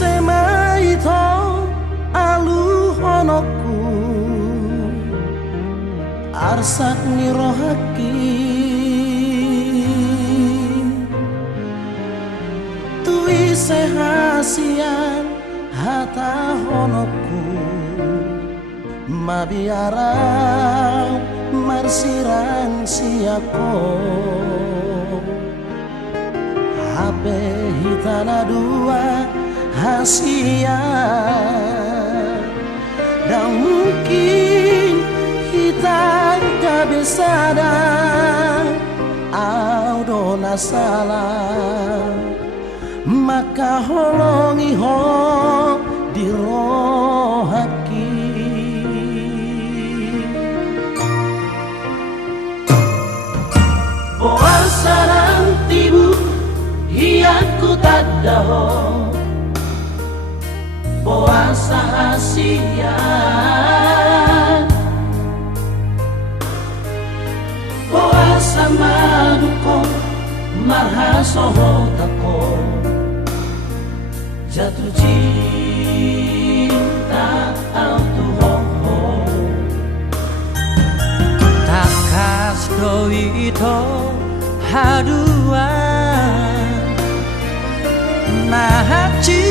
semai to alu honoku arsak nirohaki tui sehasian hata honoku mabiarau marsiran siako Ape hitana dua hasia dan mungkin kita gak bisa dan audona salah maka holongi ho di rohaki Boasaran tibu Hianku tak daho Boasa hasian Boasa maduko Marhasoho tako Jatuh cinta autuhoho Takas doi ito haduan Mahachi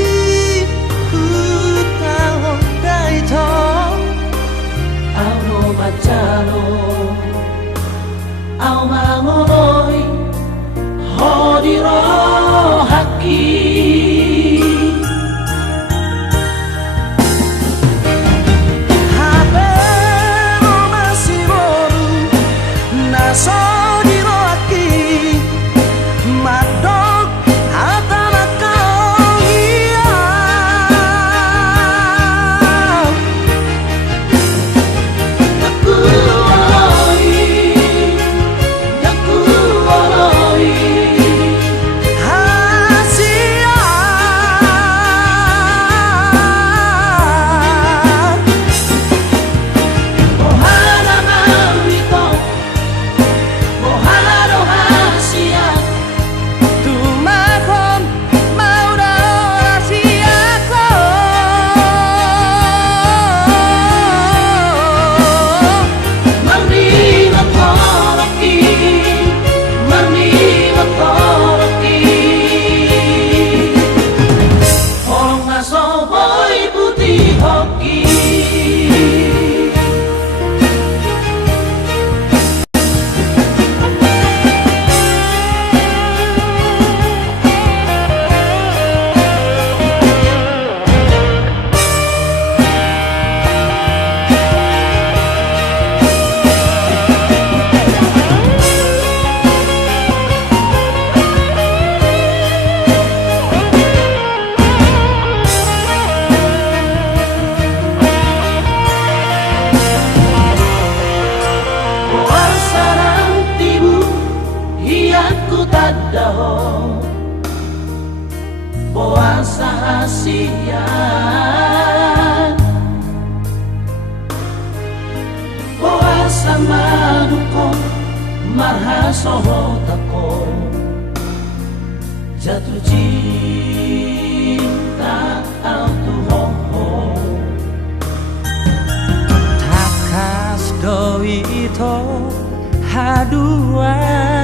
hutang daito Au no macalo Au mangoloi Hodiro haki Habe no masih boru Naso diro haki Madok hatana kau iya Yaku waloi hasia Ohana mawito Ohana hasia Tumakon maura orasiako Marnima toroki Marnima toroki Holong naso boy putih hoki Boasaran tibu hianku tak daho Boasa hasian Boasa maduko marhasoho tako Jatuh cinta autuhoho Takas doi ito haduan